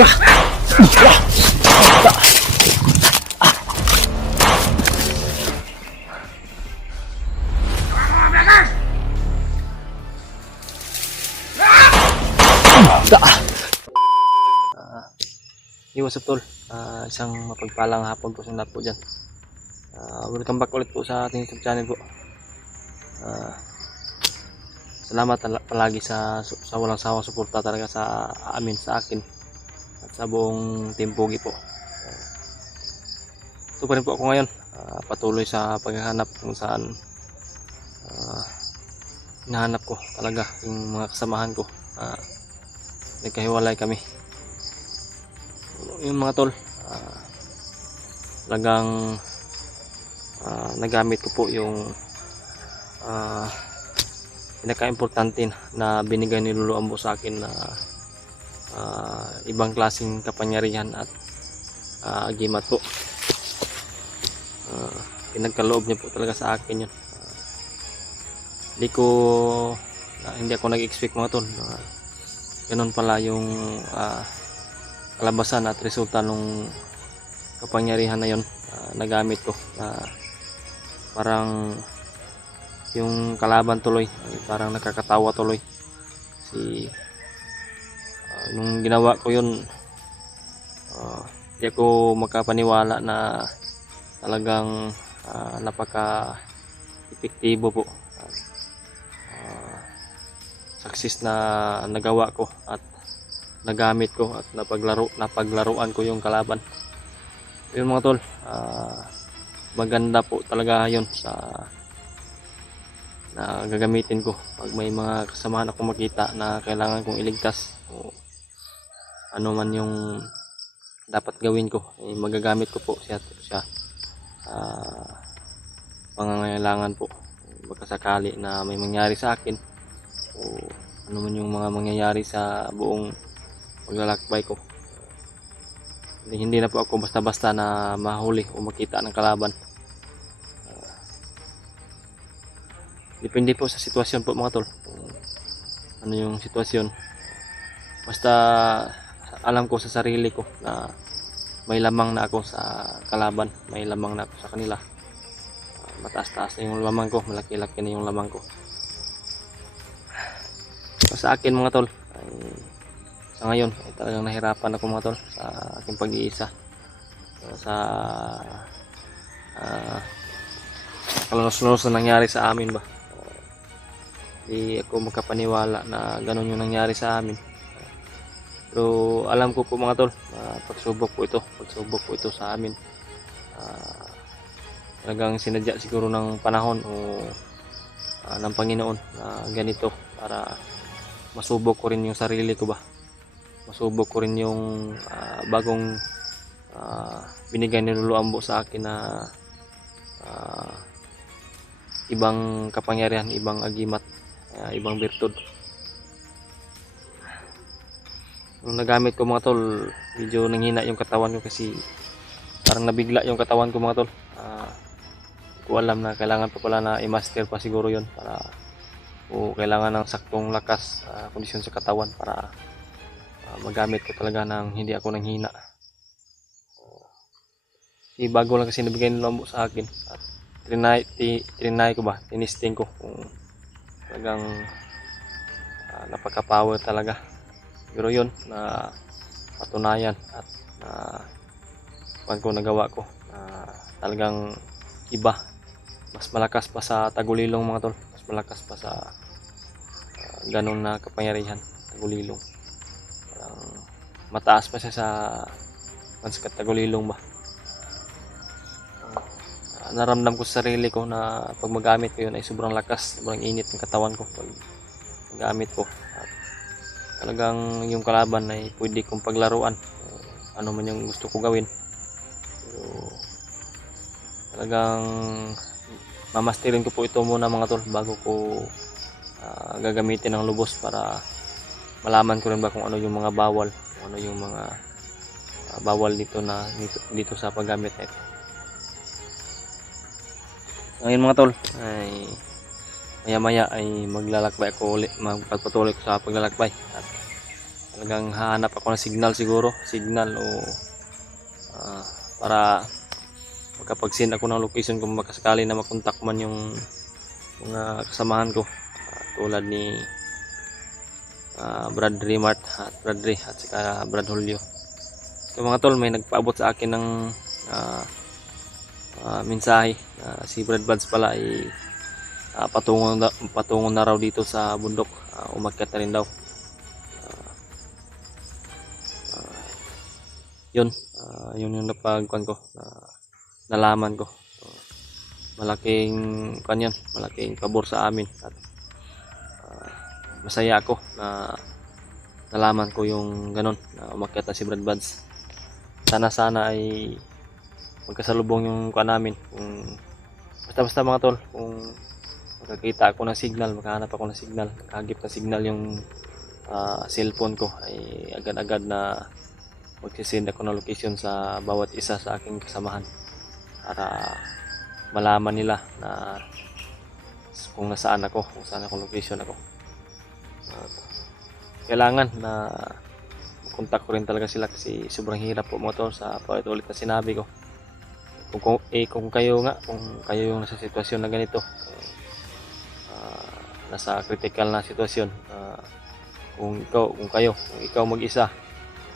What's up tol? Isang mapagpalang hapon po sa lahat po dyan. Welcome back ulit po sa ating YouTube channel po. Salamat palagi sa walang sawang suporta talaga sa akin at sa buong Team Pogi po. Ito pa rin po ako ngayon, patuloy sa paghahanap kung saan hinahanap ko talaga yung mga kasamahan ko. Nagkahiwalay kami yung mga tol. Talagang nagamit ko po yung pinaka-importante na binigay ni Lolo Ambo sa akin na ibang klaseng kapangyarihan at agimat po. Pinagkaloob niya po talaga sa akin yun. Hindi ako nag-expect mga tol. Ganun pala yung kalabasan at resulta nung kapangyarihan na yon. Nagamit ko. Parang yung kalaban tuloy, parang nakakatawa tuloy. Nung ginawa ko yun, hindi ako makapaniwala na talagang napaka-epektibo po. Success na nagawa ko at nagamit ko at napaglaruan ko yung kalaban. Yun mga tol, maganda po talaga yun sa na gagamitin ko pag may mga kasamahan ako makita na kailangan kong iligtas o ano man yung dapat gawin ko, magagamit ko po siya pangangailangan po. Baka sakali na may mangyari sa akin o ano man yung mga mangyayari sa buong paglalakbay ko, hindi na po ako basta-basta na mahuli o makita ng kalaban. Depende po sa sitwasyon po mga tol, ano yung sitwasyon. Basta alam ko sa sarili ko na may lamang na ako sa kalaban, may lamang na ako sa kanila. Mataas-taas na yung lamang ko, malaki-laki na yung lamang ko. Sa akin mga tol, sa ngayon ay talagang nahirapan ako mga tol sa aking pag-iisa, sa kalanos-lanos na nangyari sa amin ba. Hindi ako makapaniwala na ganun yung nangyari sa amin. Pero alam ko po mga tol, pagsubok po ito sa amin. Talagang sinadya siguro ng panahon o ng Panginoon na ganito para masubok ko rin yung sarili ko ba. Masubok ko rin yung bagong binigay ni Lolo Ambo sa akin na ibang kapangyarihan, ibang agimat, ibang birtud. Nung nagamit ko mga tol, medyo nanghina yung katawan ko kasi parang nabigla yung katawan ko mga tol. Hindi ko alam na kailangan pa pala na i-master pa siguro yun para o kailangan ng saktong lakas, kondisyon sa katawan para magamit ko talaga ng hindi ako nanghina. Bago lang kasi nabigay ng Lolo sa akin at trinay ko ba, tinisting ko kung talagang napaka-power talaga. Pero yun na patunayan at pag ko nagawa ko talagang iba, mas malakas pa sa tagulilong mga tol, mas malakas pa sa ganun na kapangyarihan, tagulilong. Mataas pa siya sa manskat tagulilong ba. Naramdam ko sa sarili ko na pag magamit ko yun ay sobrang lakas, sobrang init ng katawan ko pag magamit ko. At talagang yung kalaban ay pwede kong paglaruan, ano man yung gusto ko gawin. Pero talagang mamasterin ko po ito muna mga tol bago ko gagamitin ng lubos para malaman ko rin ba kung ano yung mga bawal, kung ano yung mga bawal dito sa paggamit nito. Ngayon mga tol, ay maya-maya ay maglalakbay ako ulit, magpatuloy ko sa paglalakbay at Talagang hahanap ako ng signal siguro, signal o para makapag-send ako ng location kung makasakali na makontak man yung mga kasamahan ko, tulad ni Brad Remart at Bradley at saka Brad Julio. So mga tol, may nagpaabot sa akin ng mensahe. Si Brad Buds pala ay patungo na raw dito sa bundok, umakyat na rin daw. Yun yung napagkuhan ko, nalaman ko. Malaking kanyan, malaking pabor sa amin at masaya ako na nalaman ko yung ganun, na umakyat na si Brad Buds. Sana ay magkasalubong yung kuha namin. Kung basta mga tol, kung makakita ako ng signal, makahanap ako ng signal, makahagip na signal yung cellphone ko, ay agad-agad na magsisend ako ng location sa bawat isa sa aking kasamahan para malaman nila na kung nasaan ako, kung saan ako location ako. Kailangan na kontak ko rin talaga sila kasi sobrang hirap po mga tol, sa paulit-ulit na sinabi ko. Kung kayo yung nasa sitwasyon na ganito, nasa critical na sitwasyon, kung ikaw mag-isa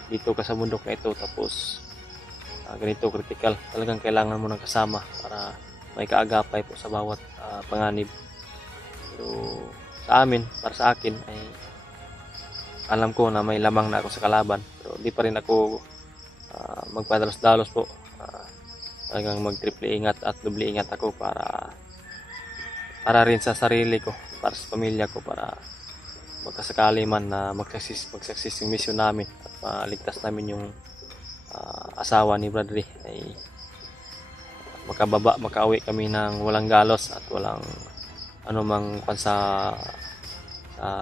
dito ka sa bundok na ito, tapos ganito critical, talagang kailangan mo ng kasama para may kaagapay po sa bawat panganib. Pero sa amin, para sa akin, ay alam ko na may lamang na ako sa kalaban, pero di pa rin ako magpadalos-dalos po. Talagang mag-triple ingat at doble ingat ako para rin sa sarili ko, para sa pamilya ko, para magkasakali man na mag-success yung mission namin at maligtas namin yung asawa ni Bradley, ay makauwi kami ng walang galos at walang anumang sa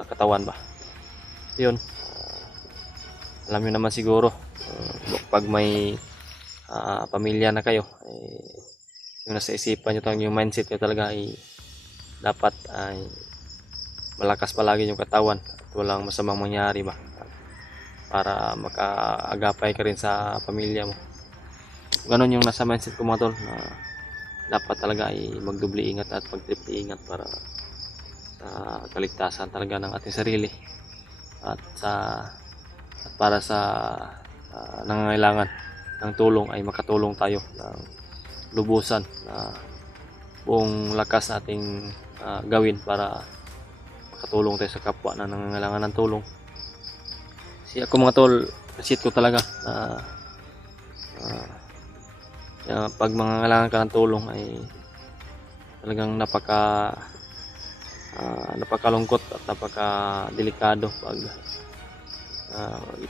katawan ba. Yun, alam nyo naman siguro, pag may pamilya na kayo, yung nasa isipan nyo, yung mindset nyo talaga ay dapat ay malakas palagi yung katawan at walang masamang mangyari ba, para makaagapay ka rin sa pamilya mo. Ganon yung nasa mindset ko mga tol, na dapat talaga ay magdubli ingat at magtriple ingat para sa kaligtasan talaga ng ating sarili at para sa nangangailangan ng tulong ay makatulong tayo ng lubusan na buong lakas ating gawin para makatulong tayo sa kapwa na nangangailangan ng tulong. Kasi ako mga tol, appreciate ko talaga na pag mangangailangan ka ng tulong ay talagang napakalungkot at napakadelikado pag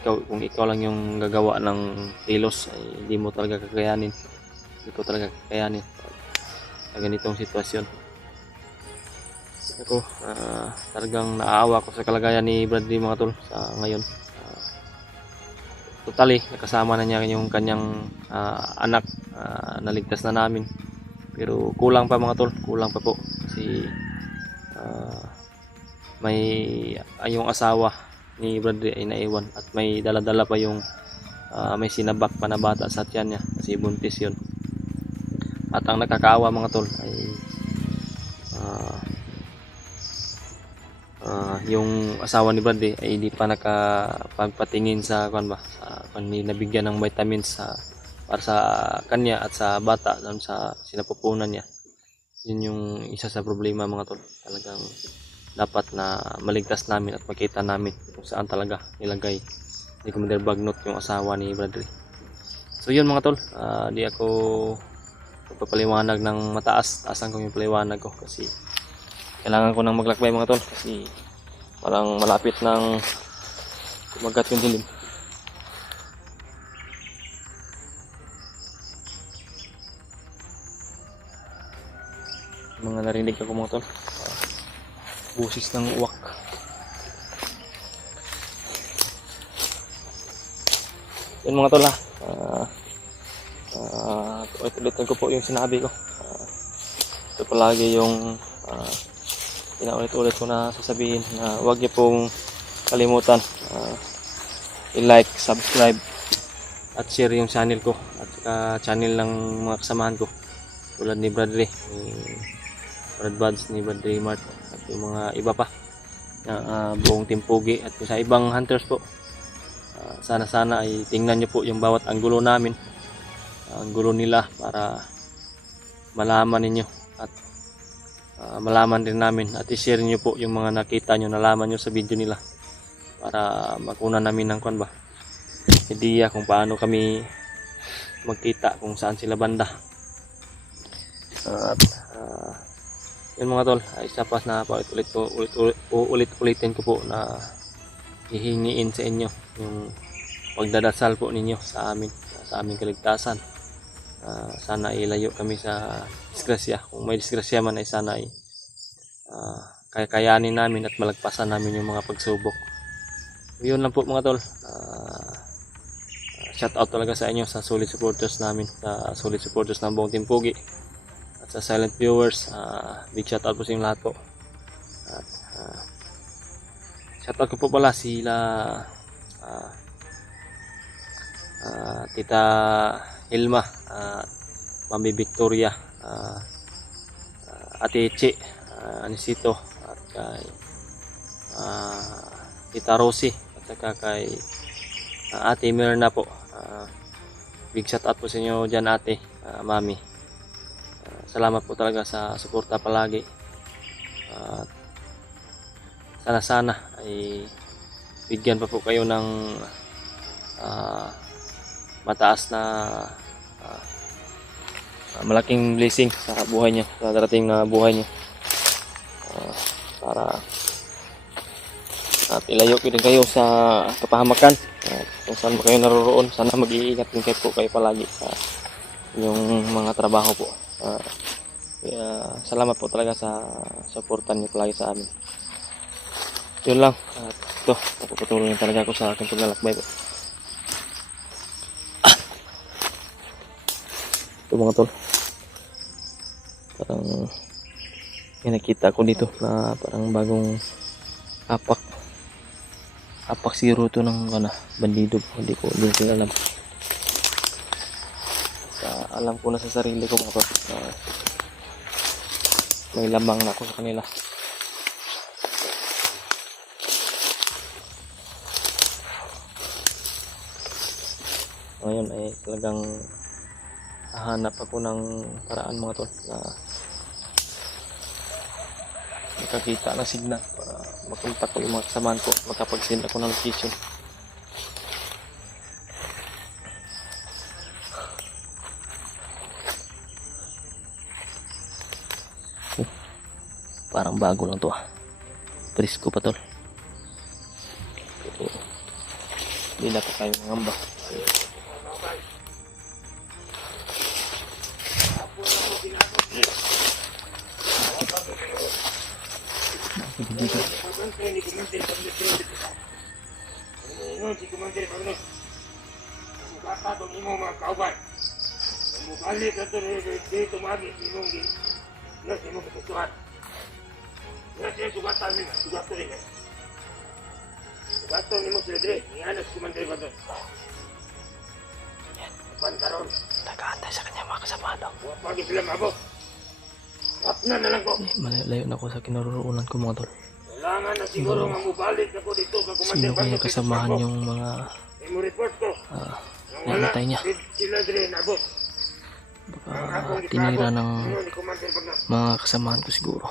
kung ikaw lang yung gagawa ng kilos, ay hindi mo talaga kakayanin, sa ganitong sitwasyon. Ako talagang naaawa ko sa kalagayan ni Bradley mga tol sa ngayon. Totally nakasama na niya yung kanyang anak, naligtas na namin, pero kulang pa mga tol, kulang pa po kasi may yung asawa ni Bradley ay naiwan at may dala-dala pa yung may sinabak pa na bata sa tiyan niya kasi buntis yun. At ang nakakaawa mga tol ay yung asawa ni Bradley ay hindi pa nakapagpatingin sa nabigyan ng vitamins para sa kanya at sa bata sa sinapupunan niya. Yun yung isa sa problema mga tol. Talagang dapat na maligtas namin at makita namin kung saan talaga nilagay ni Commander Bagnot yung asawa ni Bradley. So yun mga tol, di ako magpapaliwanag ng mataas. Asan ko yung paliwanag ko kasi kailangan ko nang maglakbay mga tol kasi parang malapit ng kumagat yung dilim. Mga narinig ako mga tol, busis ng uwak. Yan mga tol ulit-ulitin ko po yung sinabi ko. Ito palagi yung pinaulit-ulit ko na sasabihin na huwag niyo pong kalimutan i-like, subscribe at share yung channel ko at saka channel ng mga kasamahan ko tulad ni Bradley, ni Brad Buds, ni Bradley Mart at yung mga iba pa na buong Team Pogi at sa ibang hunters po. Sana ay tingnan nyo po yung bawat anggulo namin, ang gulo nila, para malaman ninyo at malaman din namin at i-share nyo po yung mga nakita nyo, nalaman nyo sa video nila para maguna namin ng kwan ba, ideya kung paano kami magkita kung saan sila banda. At yun mga tol, ay isa pa na ulit-ulitin ko po na hihingiin sa inyo yung pagdadasal po ninyo sa amin, sa aming kaligtasan. Sana ilayo kami sa disgrasya. Kung may disgrasya man ay sana ay kakayanin namin at malagpasan namin yung mga pagsubok. Yun lang po mga tol. Shout out talaga sa inyo, sa solid supporters namin, sa solid supporters ng buong Team Pogi at sa silent viewers. Big shout out po sa inyong lahat po. At shout out ko po pala sila Tita Hilma, Mami Victoria, Ate Eche, Anisito, at kay Tita Rosie, at saka kay Ate Mirna po. Big shout out po sa inyo dyan, Ate, Mami. Salamat po talaga sa suporta palagi. Sana ay bigyan pa po kayo ng mataas na malaking blessing sa buhay niyo, sa darating na buhay niyo, para at ilayo din kayo sa kapahamakan. Kung saan ba kayo naroroon, sana mag-iingat din kayo po kayo palagi sa yung mga trabaho po. Kaya salamat po talaga sa suportan niyo palagi sa amin. Yun lang. At ito, napupatuloy talaga ako sa aking paglalakbay po. Ito mga tol, parang may nakita ko dito na parang bagong apak zero to ng bandido. Hindi ko alam. Alam ko na sa sarili ko mga tol na may lamang na ako sa kanila. Ngayon ay talagang hahanap ako ng paraan mga tol na makakita ng signal para makontak ko yung mga kasamahan ko, makapag-send ako ng location. Parang bago lang to presko pa tol, pero hindi na pa kayo mangamba. Si Commander Pagno, magkakatong imo mga kauban. Mubalik na ito dito magi sinong na si mo katutuhan. Na siya sugatan nila, sugato rin. Sugato ni mo sila dire, ni si Commander Pagno. Pantaron. Nag-aantay sa kanya mga kasama daw. Pagi sila mabot. Apna na lang ko. Malayo na ako sa kinaroroonan ko mga tol. Kailangan na siguro nga mubalik ako dito sa Commander Sino kaya kasamahan yung mga mo report ko. namatay niya? Sila dire nabot. Baka tinira ng mga kasamahan ko siguro.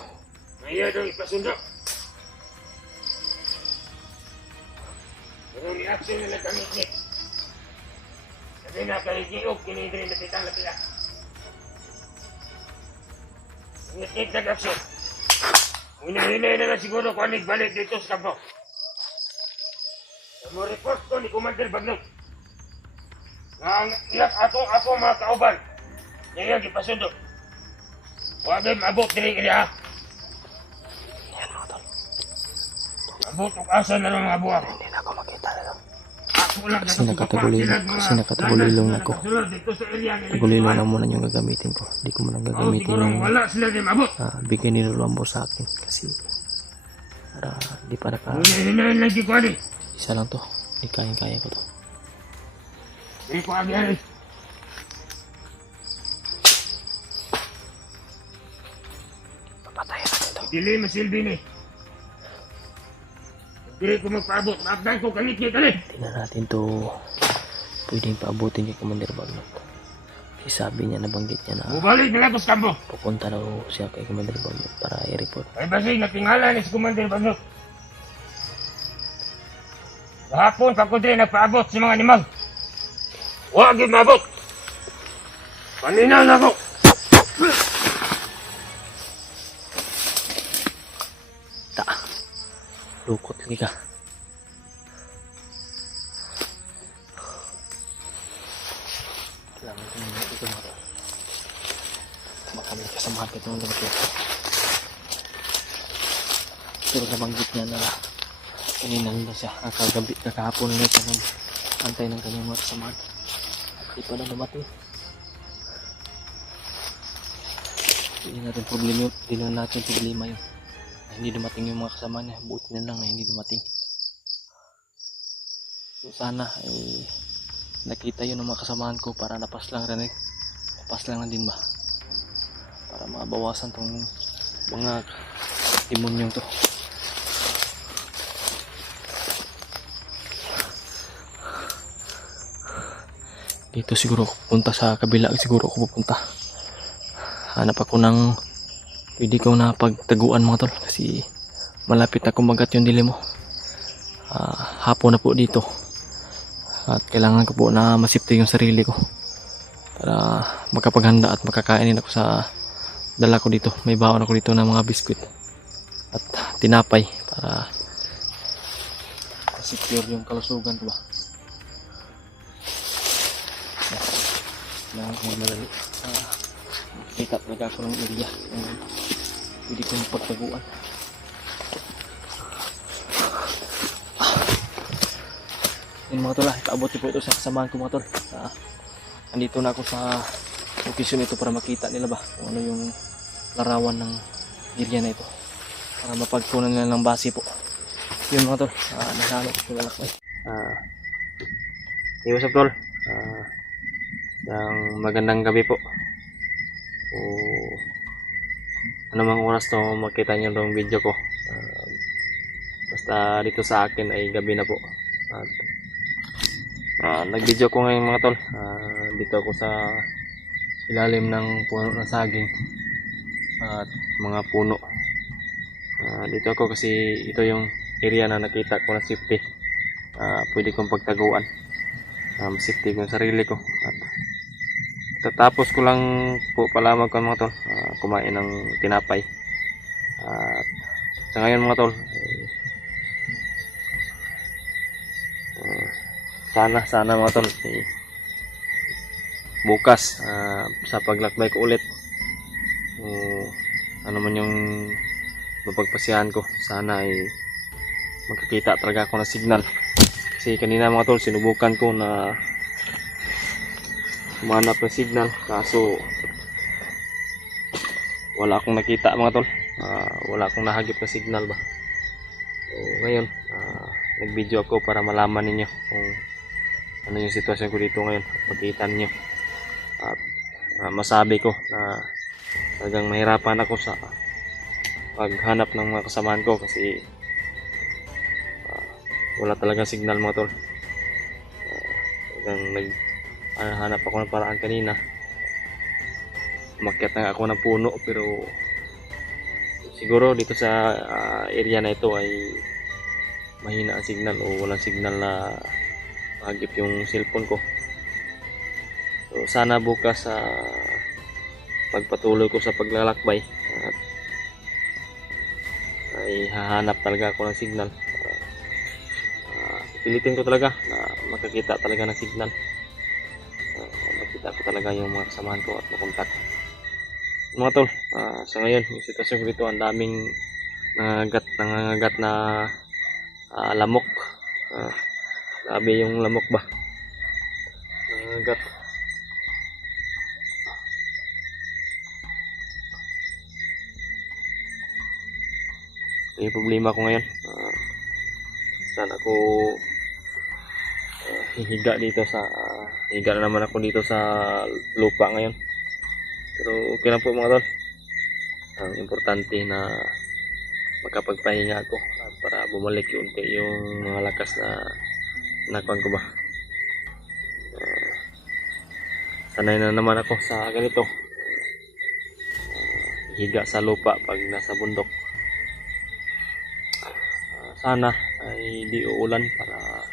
Maya daw ipasundo. Pero ni action nila kami ni. Sabi na kaligiog kinidrin na pitang lapila. Ngit-ngit nag-action. Hinahinay na lang siguro kung balik dito sa kampo. Mo report ko ni Commander Bagnot. Ang iyak ako mga kauban. Ngayon ipasundo. Huwag ay mabot diri kaya. Yan mga tol. Mabot o asa na lang mga buwan. Hindi na ako makita na lang. Kasi nakatagulilong na ako. Tagulilong na muna yung gagamitin ko. Hindi ko muna gagamitin yung wala sila din mabot. bigay ni Rolombo sa akin. Kasi para di pa Hinahinay lang di ko ani. isa lang to. Hindi kaya ko to. Dili ko agyan. Papatayin natin to. Dili masilbi ni. Dili ko magpaabot. Maabdan ko kanit niya kani. Tingnan natin to. Pwedeng paabutin kay Commander Bagnot. Kasi sabi niya, nabanggit niya na Mubalik na lang ko sa kambo. pupunta daw siya kay Commander Bagnot para i-report. Ay basig natingala ni si Commander Bagnot. Kahapon pa ko din nagpaabot sa mga animal. Huwag yung mabot. Paninaw na ako. Ta. Lukot lagi ka. Kailangan ko na ito mga to. Baka may kasamahan ka itong lumaki. Pero nabanggit niya na kanina na siya. Kagabi, kakahapon na siya ng antay ng kanyang mga kasamahan. At di pa na dumating. Hindi natin problema yun. Hindi na natin problema yun. Na hindi dumating yung mga kasama niya. Buti na lang na hindi dumating. So sana ay nakita yun ng mga kasamahan ko para napas lang rin eh. Napas lang na din ba? Para mabawasan tong mga demonyong to. Dito siguro ako pupunta, sa kabila siguro ako pupunta. Hanap ako ng pwede ko na pagtaguan mga tol kasi malapit na kumagat yung dilim mo. Hapon na po dito at kailangan ko po na masipti yung sarili ko para makapaghanda at makakainin ako sa dala ko dito. May baon ako dito ng mga biskwit at tinapay para secure yung kalusugan ko ba. Kailangan ko magmadali. Kita talaga ako ng area. Pwede ko yung pagtaguan. Yun mga tol, ikaabot po ito sa kasamahan ko mga tol. Andito na ako sa location ito para makita nila ba kung ano yung larawan ng area na ito. Para mapagkunan nila ng base po. Yun mga tol, nahanap ko na lakbay. What's up tol? Yung magandang gabi po. Anumang oras to makita nyo itong video ko. Basta dito sa akin ay gabi na po. At nag-video ko ngayon mga tol. Dito ako sa ilalim ng puno ng saging at mga puno. Dito ako kasi ito yung area na nakita ko na safety. Pwede kong pagtaguan. Safety ko yung sarili ko. At tatapos ko lang po pala mga tol, kumain ng tinapay. At sa ngayon mga tol, sana mga tol, bukas sa paglakbay ko ulit, ano man yung mapagpasyahan ko, sana ay magkakita talaga ako ng signal. Kasi kanina mga tol, sinubukan ko na humanap ng signal kaso wala akong nakita mga tol. Wala akong nahagip na signal ba. So ngayon nag-video ako para malaman ninyo kung ano yung sitwasyon ko dito ngayon, makita ninyo at masabi ko na talagang mahirapan ako sa paghanap ng mga kasamahan ko kasi wala talagang signal mga tol. Talagang hanap ako ng paraan kanina. Umakyat na ako ng puno pero siguro dito sa area na ito ay mahina ang signal o walang signal na mahagip yung cellphone ko. So sana bukas pagpatuloy ko sa paglalakbay at ay hahanap talaga ako ng signal. Pilitin ko talaga na makakita talaga ng signal. Makita ko talaga yung mga kasamahan ko at makontak mga tol. So ngayon yung sitwasyon ko dito, ang daming nangangagat na lamok. Grabe yung lamok ba, nangangagat. Yung problema ko ngayon, saan ako hihiga dito sa higa na naman ako dito sa lupa ngayon. Pero okay lang po mga tol. Ang importante na makapagpahinga ako at para bumalik unti yung mga lakas na nakuan ko ba. Sanay na naman ako sa ganito. Higa sa lupa pag nasa bundok. Sana ay di uulan para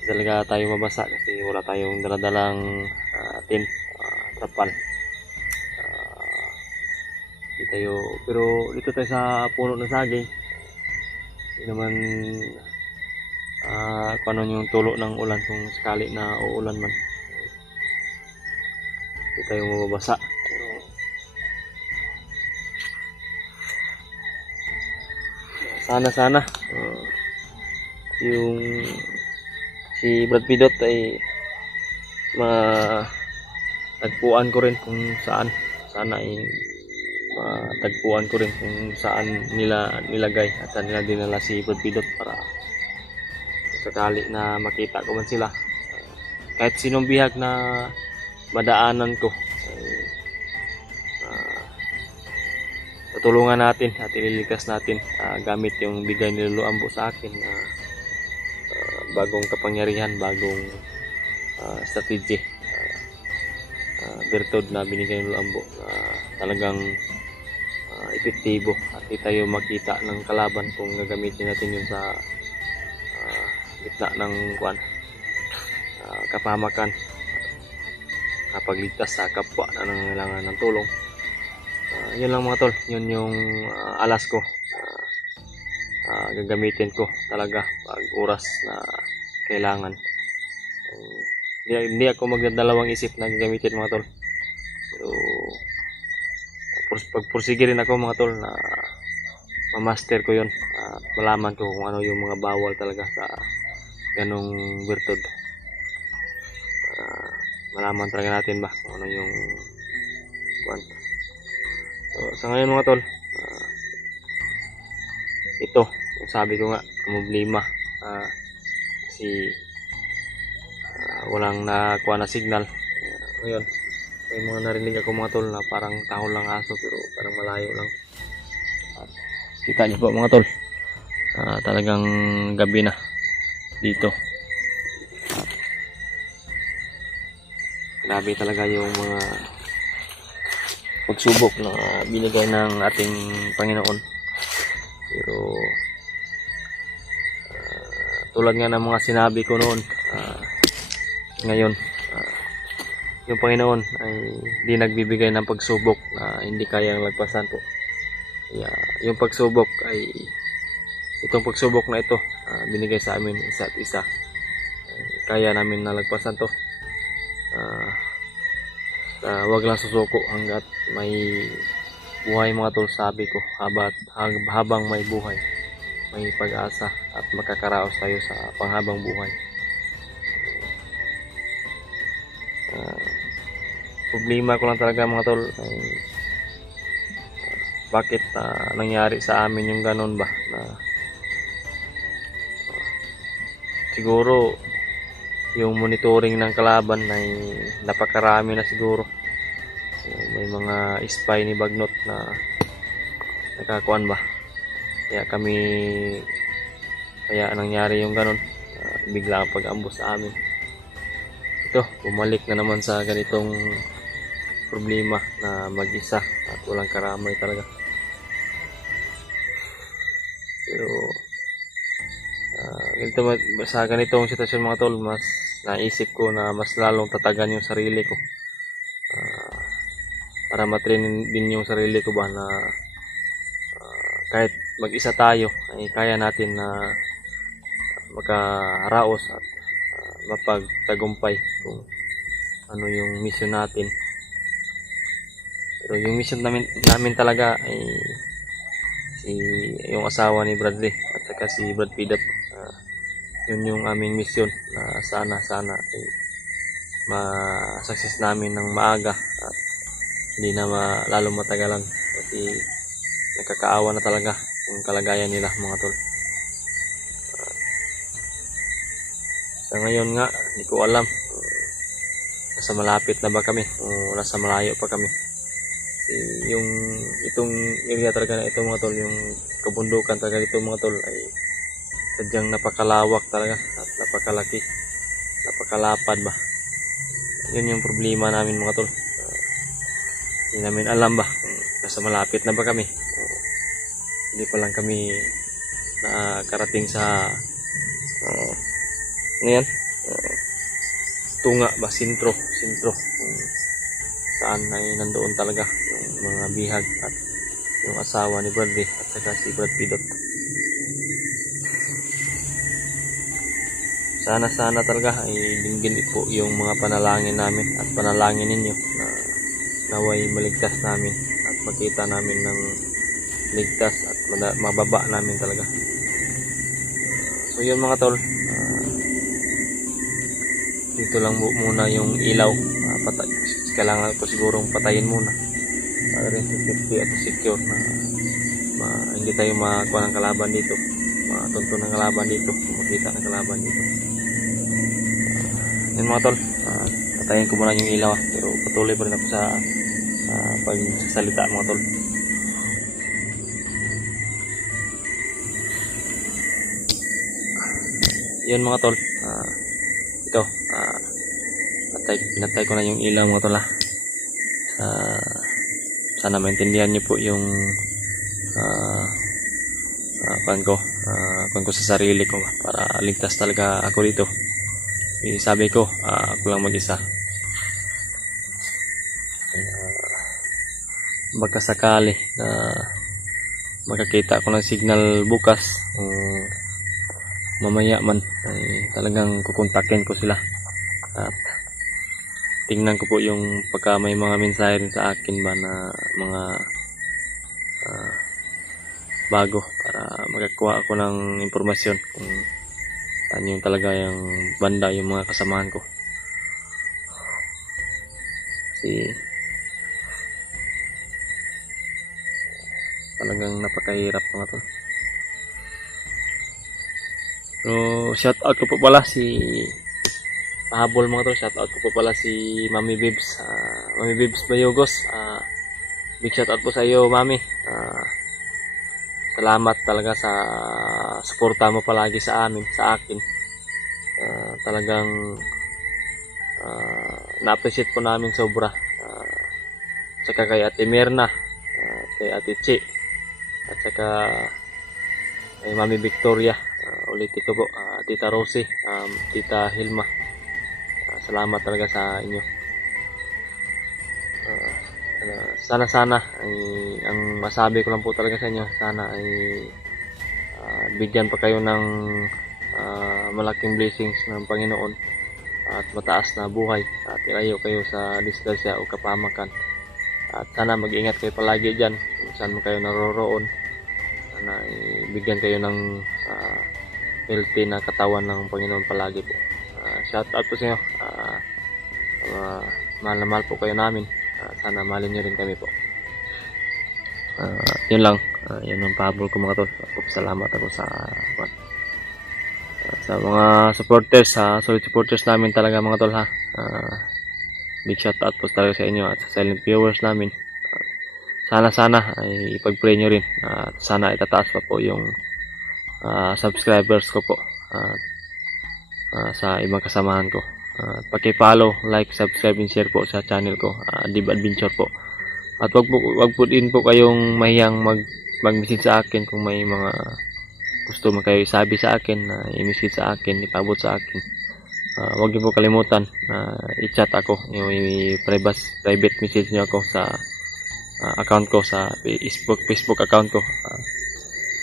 di talaga tayo mabasa kasi wala tayong daladalang trapal. Di tayo, pero dito tayo sa puno ng saging. Hindi naman kung ano yung tulo ng ulan kung sakali na uulan man. Di tayo mababasa. Pero sana yung si Brad Pidot ay matagpuan ko rin kung saan. Sana ay matagpuan ko rin kung saan nila nilagay at saan nila dinala si Brad Pidot para sakali na makita ko man sila. Kahit sinong bihag na madaanan ko tutulungan natin at ililigtas natin gamit yung bigay ni Lolo Ambo sa akin na bagong kapangyarihan, bagong strategy, bertod na binigay ni Lolo Ambo talagang epektibo at di tayo makita ng kalaban kung gagamitin natin yun sa gitna ng kapahamakan kapag ligtas sa kapwa na nangangailangan ng tulong. Yun lang mga tol, yun yung alas ko gagamitin ko talaga pag oras na kailangan. Hindi ako magdadalawang isip na gagamitin mga tol, pero pagpursige rin ako mga tol na mamaster ko yun at malaman ko kung ano yung mga bawal talaga sa ganong bertod. Malaman talaga natin ba kung ano yung so, sa ngayon mga tol, ito yung sabi ko nga problema kasi walang nakuha na signal. Ngayon may mga narinig ako mga tol na parang tahol lang aso pero parang malayo lang. Kita niyo po mga tol, talagang gabi na dito. Grabe talaga yung mga pagsubok na binigay ng ating Panginoon. Pero tulad nga ng mga sinabi ko noon, ngayon yung Panginoon ay di nagbibigay ng pagsubok na hindi kayang lagpasan po. Yung pagsubok ay itong pagsubok na ito binigay sa amin isa't isa. Kaya namin nalagpasan to. Wag lang susuko hanggat may buhay mga tol, sabi ko, habang may buhay may pag-asa at makakaraos tayo sa panghabang buhay. Problema ko lang talaga mga tol ay bakit nangyari sa amin yung ganon ba na siguro yung monitoring ng kalaban ay napakarami na siguro. So, may mga spy ni Bagnot na nakakuan ba, kaya nangyari yung ganon, bigla ang pag-ambos sa amin. Ito, bumalik na naman sa ganitong problema na mag-isa at walang karamay talaga. Pero sa ganitong sitwasyon mga tol, mas naisip ko na mas lalong tatagan yung sarili ko para matrain din yung sarili ko ba na kahit mag-isa tayo ay kaya natin na makaraos at mapagtagumpay kung ano yung mission natin. Pero yung mission namin talaga ay yung asawa ni Bradley at saka si Brad Pidot. Yun yung aming mission na sana ay ma-success namin ng maaga at hindi na lalong matagalan kasi nakakaawa na talaga yung kalagayan nila mga tol. Sa ngayon nga, hindi ko alam nasa malapit na ba kami o nasa malayo pa kami. Yung itong area talaga na ito mga tol, yung kabundukan talaga dito mga tol ay sadyang napakalawak talaga at napakalaki, napakalapad ba. Yun yung problema namin mga tol. Hindi namin alam ba kung nasa malapit na ba kami o hindi pa lang kami nakarating sa ano yan, tunga ba, sentro kung saan ay nandoon talaga yung mga bihag at yung asawa ni Bradley at saka si Brad Pidot. Sana talaga ay dinggin po yung mga panalangin namin at panalangin ninyo na naway maligtas namin at makita namin ng ligtas at mababa namin talaga. So yun mga tol, dito lang muna yung ilaw. Kailangan ko sigurong patayin muna para rin sa safety at secure na hindi tayo makuha ng kalaban dito, matunto ng kalaban dito, makita ng kalaban dito. Yun mga tol, patayin ko muna yung ilaw pero patuloy pa rin ako sa pagsasalita mga tol. Yun mga tol, ito pinatay ko na yung ilaw mga tol. Sana maintindihan niyo po yung kuwan ko sa sarili ko para ligtas talaga ako dito. Sabi ko ako lang mag-isa. Baka sakali na makakita ako ng signal bukas mamaya man ay talagang kukontakin ko sila at tingnan ko po yung pagka may mga mensahe rin sa akin ba na mga bago para makakuha ako ng impormasyon kung saan yung talaga yung banda yung mga kasamahan ko. Kasi talagang napakahirap mga to. So shout out ko po pala si pahabol mga to, shout out ko po pala si Mami Bibs, Mami Bibs Bayogos. Big shout out po sa iyo Mami. Salamat talaga sa suporta mo palagi sa amin, sa akin. Talagang na-appreciate po namin sobra. Saka kay Ate Mirna, kay Ate Chi, at saka kay Mami Victoria, ulitin ko po, Tita Rosie, Tita Hilma. Salamat talaga sa inyo. Sana ay ang masabi ko lang po talaga sa inyo, sana ay bigyan pa kayo ng malaking blessings ng Panginoon at mataas na buhay at ilayo kayo sa disgrasya o kapahamakan. At sana mag-ingat kayo palagi dyan kung saan mo kayo naroroon. Sana ibigyan kayo ng healthy na katawan ng Panginoon palagi po. Shout out po sa inyo. Mahal na mahal po kayo namin. Sana mahalin nyo rin kami po. Yun lang. Yun ang pahabol ko mga tol. Salamat ako sa mga supporters, solid supporters namin talaga mga tol ha. Big shout out po talaga sa inyo at sa silent viewers namin. Sana ay ipag-pray nyo rin. Sana itataas pa po yung subscribers ko po sa ibang kasamahan ko. Paki-follow, like, subscribe, and share po sa channel ko, Dib Adventure po. At wag po din po kayong mahiyang mag-message sa akin kung may mga gusto mo kayo isabi sa akin, i-message sa akin, ipabot sa akin. Wag niyo po kalimutan na i-chat ako, yung private message niyo ako sa account ko sa Facebook account ko.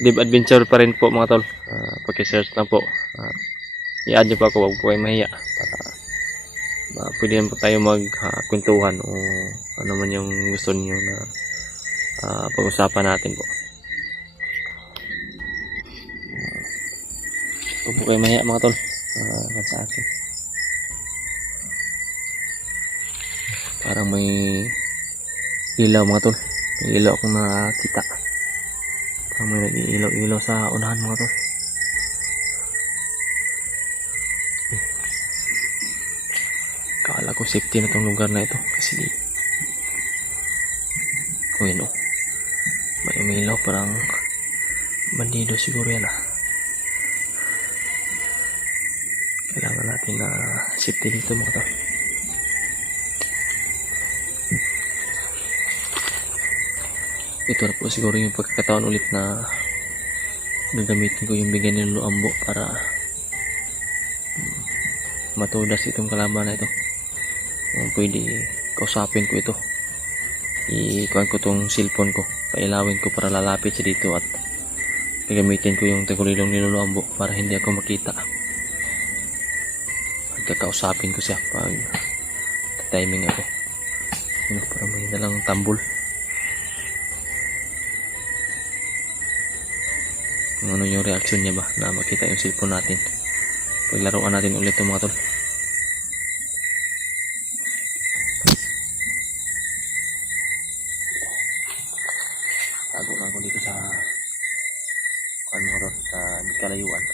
Dib Adventure pa rin po mga tol. Paki-search lang po. I-add niyo po ako, wag po kayo mahiya para pwede naman po tayo magkwentuhan o ano man yung gusto niyo na pag-usapan natin po. Huwag po kayo mahiya mga tol sa akin. Parang may ilaw mga tol. May ilaw akong nakita. Parang may nag-iilaw-ilaw sa unahan mga tol. Kala ko safety na tong lugar na ito kasi uy no, may umilaw, parang bandido siguro yan ah. Kailangan natin na safety dito mga tol. Ito na po siguro yung pagkakataon ulit na gagamitin ko yung bigyan ng Ambo para matudas itong kalaban na ito. Kung pwede kausapin ko ito, ikuhan ko tong cellphone ko, pailawin ko para lalapit siya dito at gagamitin ko yung tagulilong ni Lolo Ambo para hindi ako makita. Pagkakausapin ko siya pag timing ako, para may dalang tambol. Kung ano yung reaksyon niya ba na makita yung cellphone natin. Paglaruan natin ulit itong mga tol. Tago lang ako dito sa mga tol, sa kalayuan.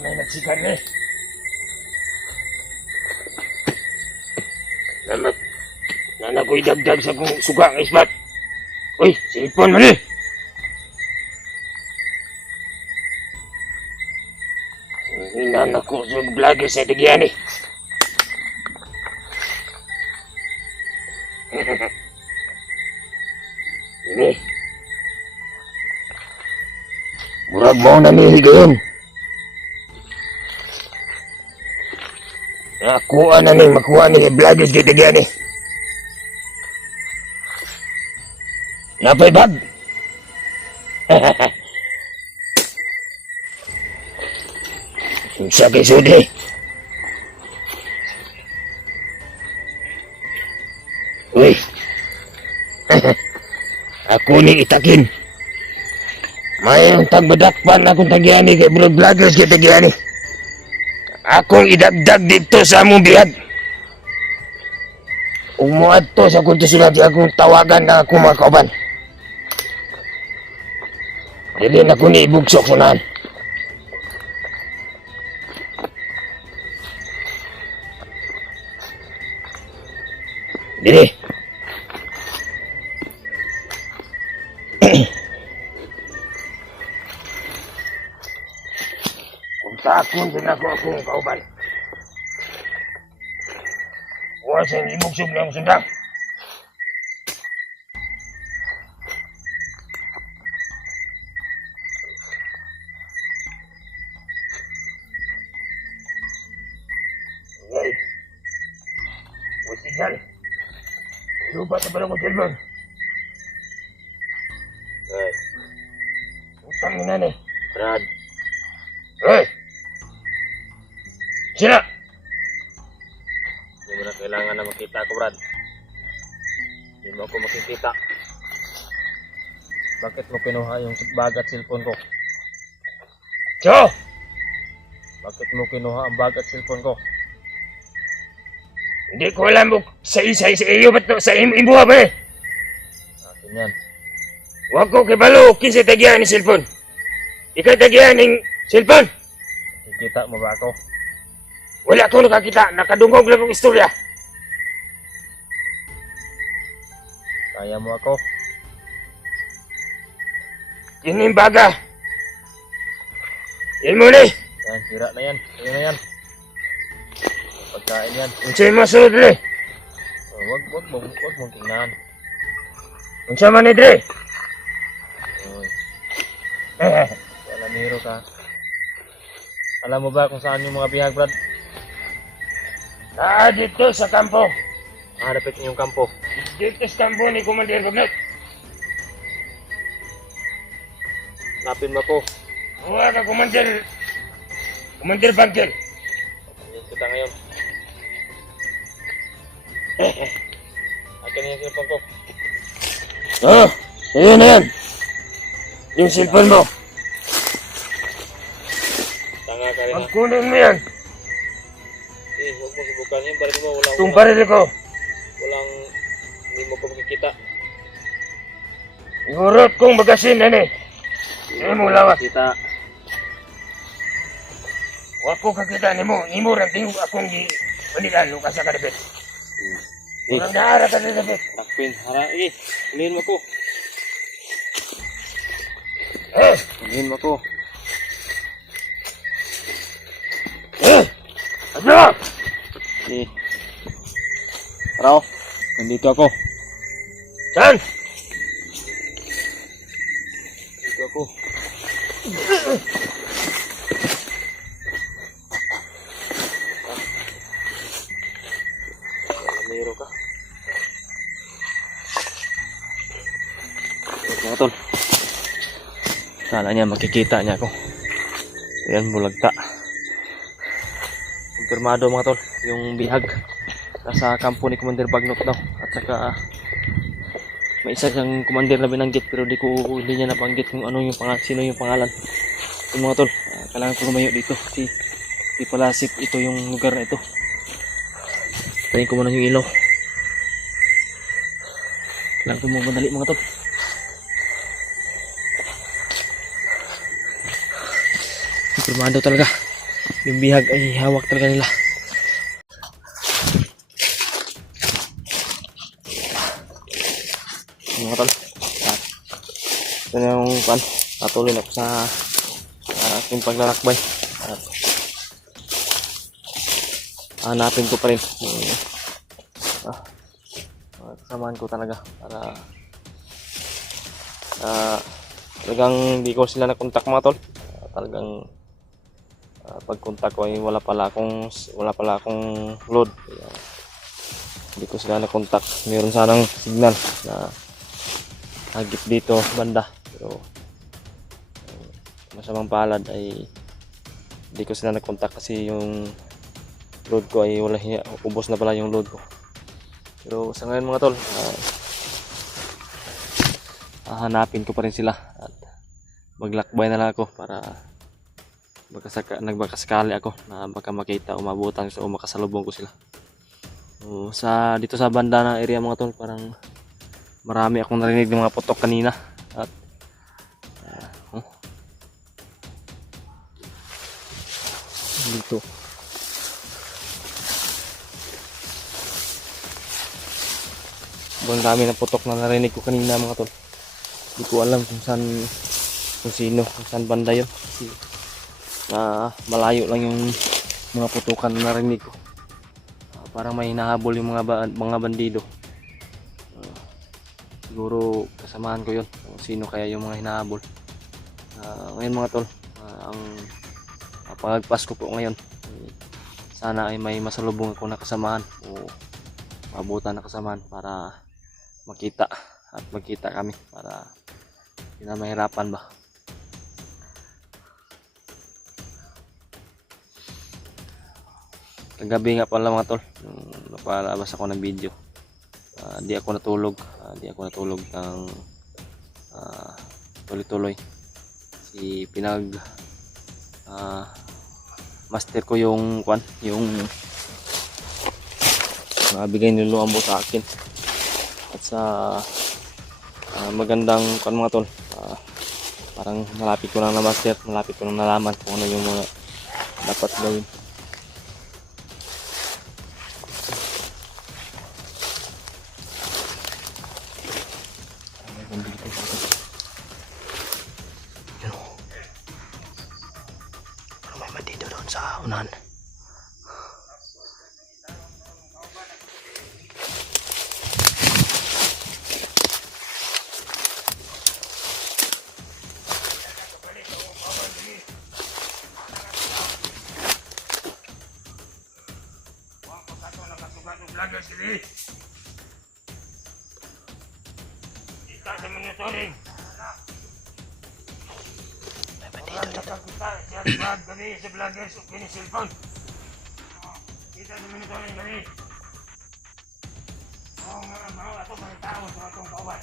May nagsikan eh. Salamat. Nana ko'y dagdag sa kong suga ng isbat. Uy, sipon man eh. Hinan ako sa vlogger sa Digyan eh. Ini. Murag mo na ni higayon. Nakuha na ni, makuha ni vloggers kita gani. Napay bag? Susah kay sudi. Uy. Ako ni itakin. Mayroong tagbadakpan akong tagiani kay vloggers kita gani. Akong idagdag dito sa among bihag. Umuad to sa kuntusunat akong tawagan na akong mga kauban. Dili na ko ni ibugsok sunahan. Dili. Takon din ako akong kauban. Huwag siyang imugsog na yung sundang. Ngay. Huwag signal. Lupa sa parang kong cellphone. Ngay. Utang na ni. Brad. Hey! Sina! Hindi mo na kailangan na makita ako, Brad. Hindi mo ako makikita. Bakit mo kinuha yung bag at cellphone ko? Cho! Bakit mo kinuha ang bag at cellphone ko? Hindi ko alam mo sa iyo ba't sa imuha ba eh? Akin yan. Huwag ko kibalo, kinsa tagyan ni cellphone. Ikaw tagyan ng cellphone. Nakikita mo ba ako? Wala ko nakakita, nakadungog lang ang istorya. Kaya mo ako? Kining baga. Yan mo ni. Yan, sira na yan. Sira na yan. Pagkain yan. Unsay masunod ni? Oh, wag mong tingnan. Unsa man ni Dre? Uy, wala niro ka. Alam mo ba kung saan yung mga bihag, Brad? Dito sa kampo. Hanapin yung kampo. Dito sa kampo ni Commander Gobnet. Hanapin mo ko. Huwag ka, Commander. Commander Bangkel. Yan kita ngayon. Akin yung cellphone ko. Oh, ayun na yan. Yung cellphone mo. Tanga ka rin ha. Pagkunin mo yan. Huwag mo subukan yung baril mo. Itong baril ko. Hindi mo ko makikita. Igurot kong magasin, nene. Hindi mo lawat. Kita. Huwag ko kakita ni mo. Imo rin tingog akong panilan. Lukas sa kadabit. Walang naara ka sa kadabit. Takpin. Hara. Ulihin mo ko. Ulihin mo ko. Ano? Raw. Nandito ako. Saan? Nandito ako. Lamero ka. Mga tol. Kala niya makikita niya ako. Ayan, bulagta. Kumpirmado mga tol, yung bihag nasa kampo ni Commander Bagnot daw. At saka may isa siyang commander na binanggit pero hindi niya nabanggit kung ano yung sino yung pangalan. Yung mga tol, kailangan ko lumayo dito kasi di pala safe ito yung lugar na ito. Tayin ko muna yung ilaw. Kailangan ko muna madali mga tol. Kumpirmado talaga. Yung bihag ay hawak talaga nila. Mga tol. Ito na yung pan. Patuloy na ako sa aking paglalakbay. At hanapin ko pa rin. Kasamahan ko talaga para talagang hindi ko sila nakontak mga tol. Talagang pag-contact ko ay wala pala akong load. Kaya, hindi ko sila na-contact. Meron sanang signal na hagip dito banda. Pero masamang palad ay hindi ko sila na-contact kasi yung load ko ay ubos na pala yung load ko. Pero sa ngayon mga tol, hahanapin ko pa rin sila at maglakbay na lang ako para nagbakasakali ako na baka makita o mabutan o makasalubong ko sila. Dito sa banda ng area mga tol, parang marami akong narinig ng mga putok kanina at dito ang dami ng putok na narinig ko kanina mga tol. Hindi ko alam kung saan banda yun kasi malayo lang yung mga putukan na narinig ko. Parang may hinahabol yung mga bandido. Siguro kasamahan ko yun kung sino kaya yung mga hinahabol. Ngayon mga tol, ang pagpasko po ngayon, sana ay may masalubong ako na kasamahan o mabutan na kasamahan para makita at magkita kami para hindi na mahirapan ba. Kagabi nga pala mga tol, napalabas ako ng video. Di ako natulog ng tuloy-tuloy. Master ko yung bigay ni Luambo sa akin. At sa magandang mga tol, parang malapit ko na master, malapit ko na nalaman kung ano yung mga dapat gawin. Dito doon sa unahan. May bandido Siya vlog kami sa vloggers o kini cellphone. Kita naman ito rin kami. Oo nga, mga ato mga tao sa atong kauban.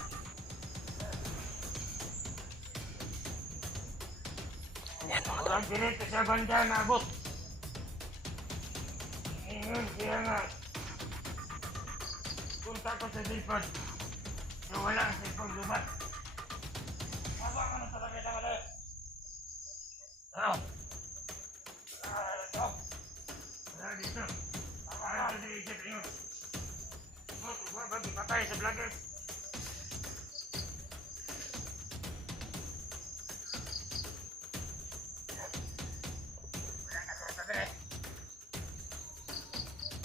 Orang direct sa banda na abot. Ngayon, kaya nga. Punta ko sa cellphone. So wala ang cellphone lubat. Aba ka na talaga na kala. Ano? Ito. Wala dito. Ano sa isip niyo? Huwag patay sa vlogger. Wala na sa sabi.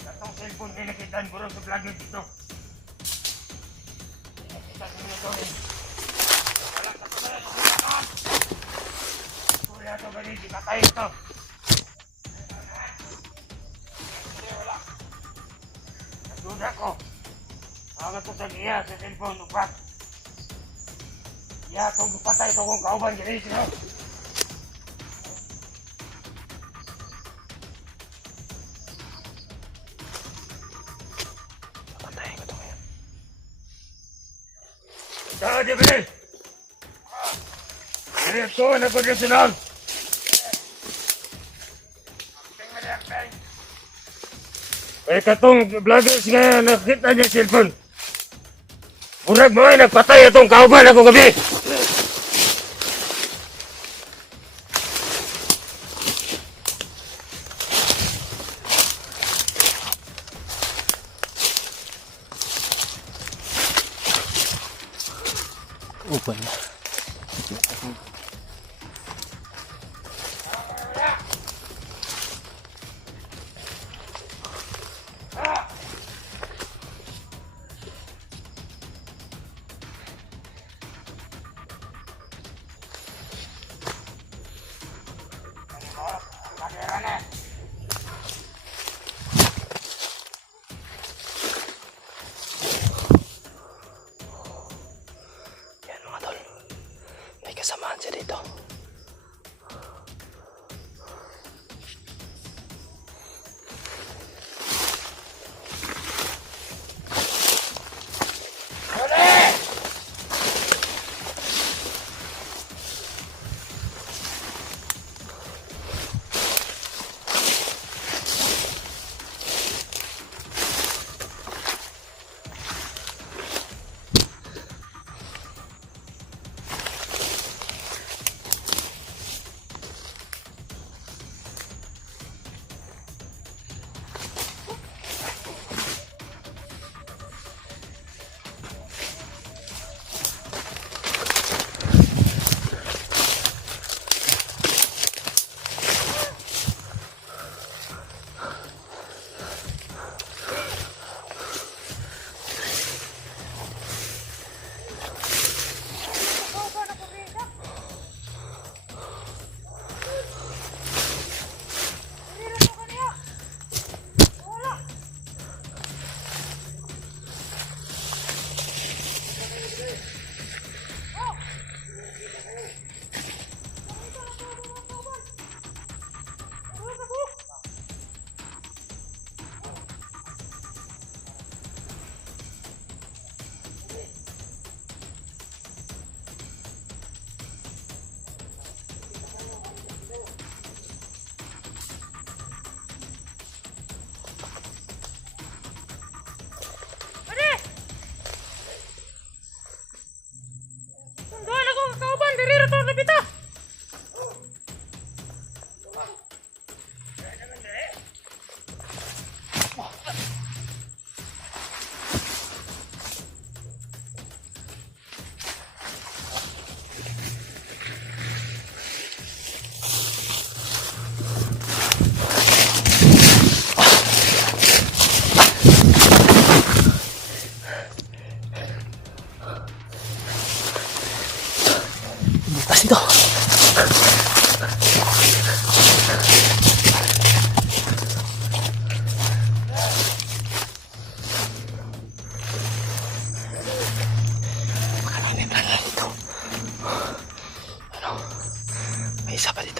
Katong cellphone din nakitaan ko rin sa vlogger dito. Nakita ko na ito eh. Wala sa sabi. Wala ito ba rin? Patay ito. Wala. Nagduda ko. Ako ito sa iya sa cellphone. Upat. Iya itong patay ito kong kauban. Ganyan siya. Patayin ko ito ngayon. Ito, Jibril! Diretso na ko dito lang! Ay katong vloggers nga nakita niya cellphone. Murag mo ay nagpatay itong kauban ako gabi. Upan na. Yan mga tol.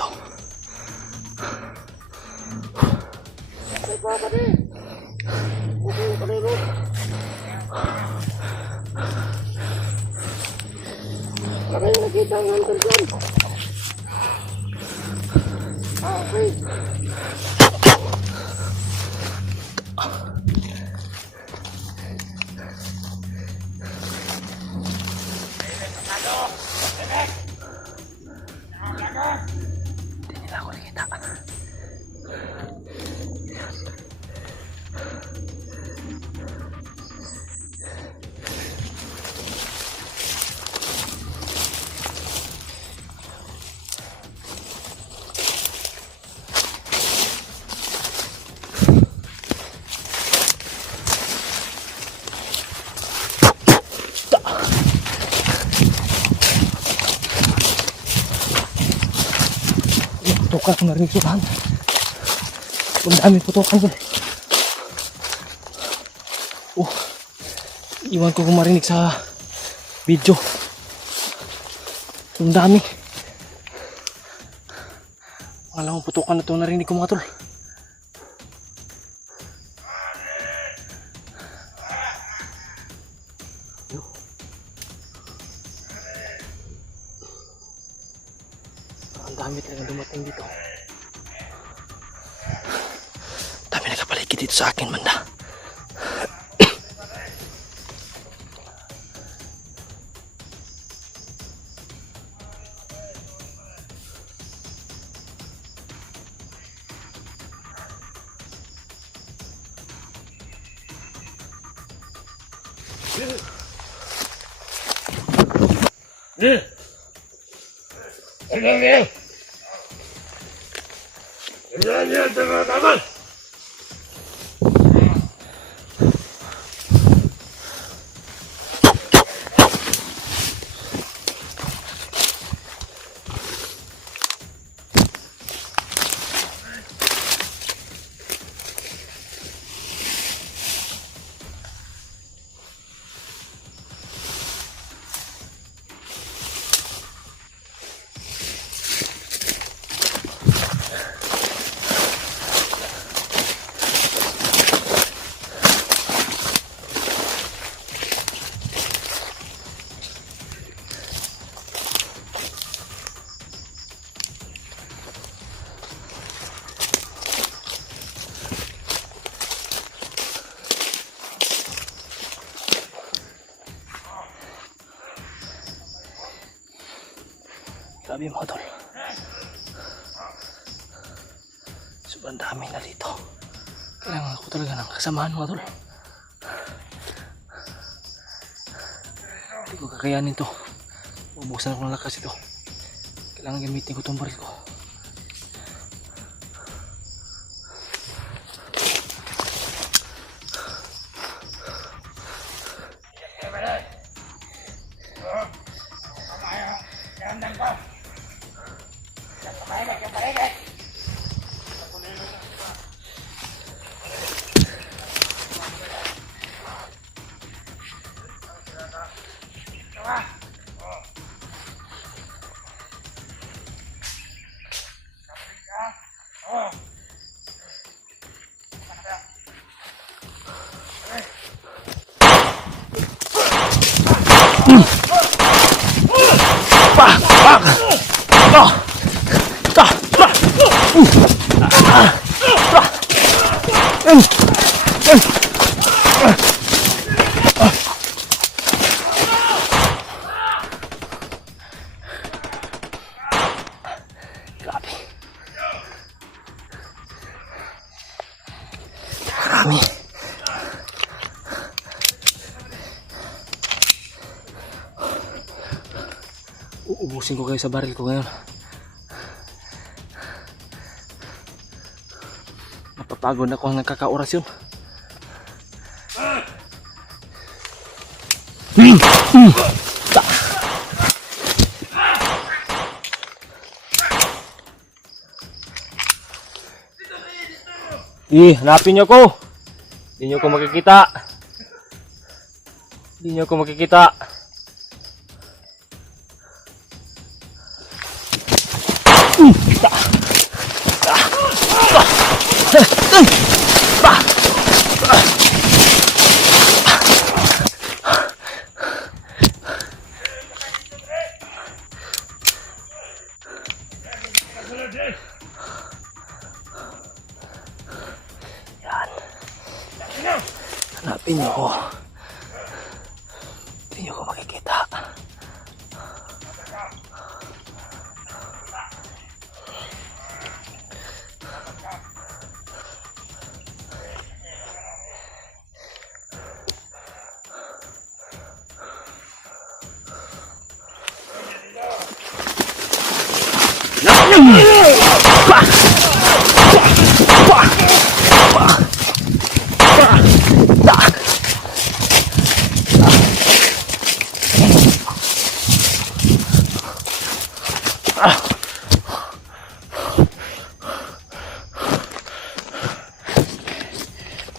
dito. Ay, baka din. Okay, kanino? Kami nakita ang hunter dyan. Okay. Hindi nila ako nakita. Putukan ko narinig sukan. Ang dami putukan ko. Iwan ko kung marinig sa video. Ang dami. Alam mo putukan na ito narinig ko mga tol. Ang dami talaga dumating dito. Dami nakapaligid dito sa akin, banda. Ano yan, teman-teman? Grabe mga tol. Sobrang dami na dito. Kailangan ko talaga ng kasamahan mga tol. Hindi ko kakayanin to. Ubuksan ako ng lakas ito. Kailangan gamitin ko itong baril ko. Marami. Uubusin ko kayo sa baril ko ngayon. Napapagod ako ang nagkakaorasyon. Hanapin niyo ko. Hindi niyo ko makikita. Hindi niyo ko makikita. Dres. Yan. Ano? Hanapin niyo ako. Hindi niyo ako makikita.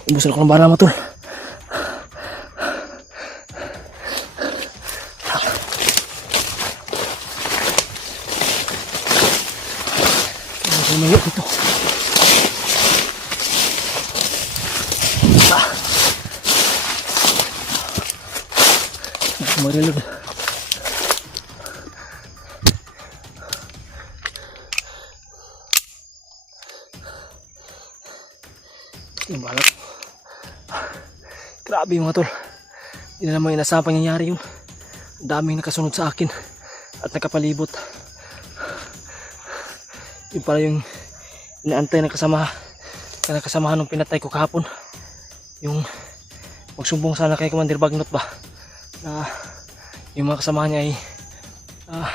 Ubusan ako ng bala mo, tol. Lumayo dito. Marilod. Yung balat. Grabe mga tol. Hindi na naman inasang pangyayari yung daming nakasunod sa akin at nakapalibot. Yung pala yung inaantay ng kasamahan ng pinatay ko kahapon. Yung magsumbong sana kay Commander Bagnot ba na yung mga kasamahan niya ay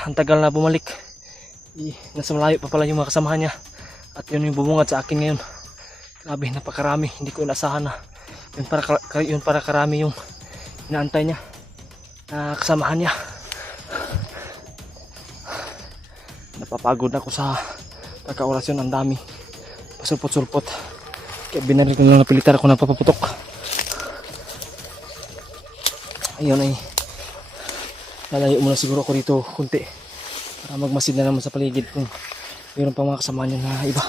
ang tagal na bumalik. Nasa malayo pa pala yung mga kasamahan niya at yun yung bumungad sa akin ngayon. Grabe, napakarami. Hindi ko inasahan na yun para karami yung inaantay niya na kasamahan niya. Napapagod na ako sa kakaorasyon. Ang dami pasulpot-sulpot, kaya binalik ko lang, napilitan ako ng papaputok. Ayun ay lalayo muna siguro ako dito kunti para magmasid na naman sa paligid kung mayroon pang mga kasama niya na iba.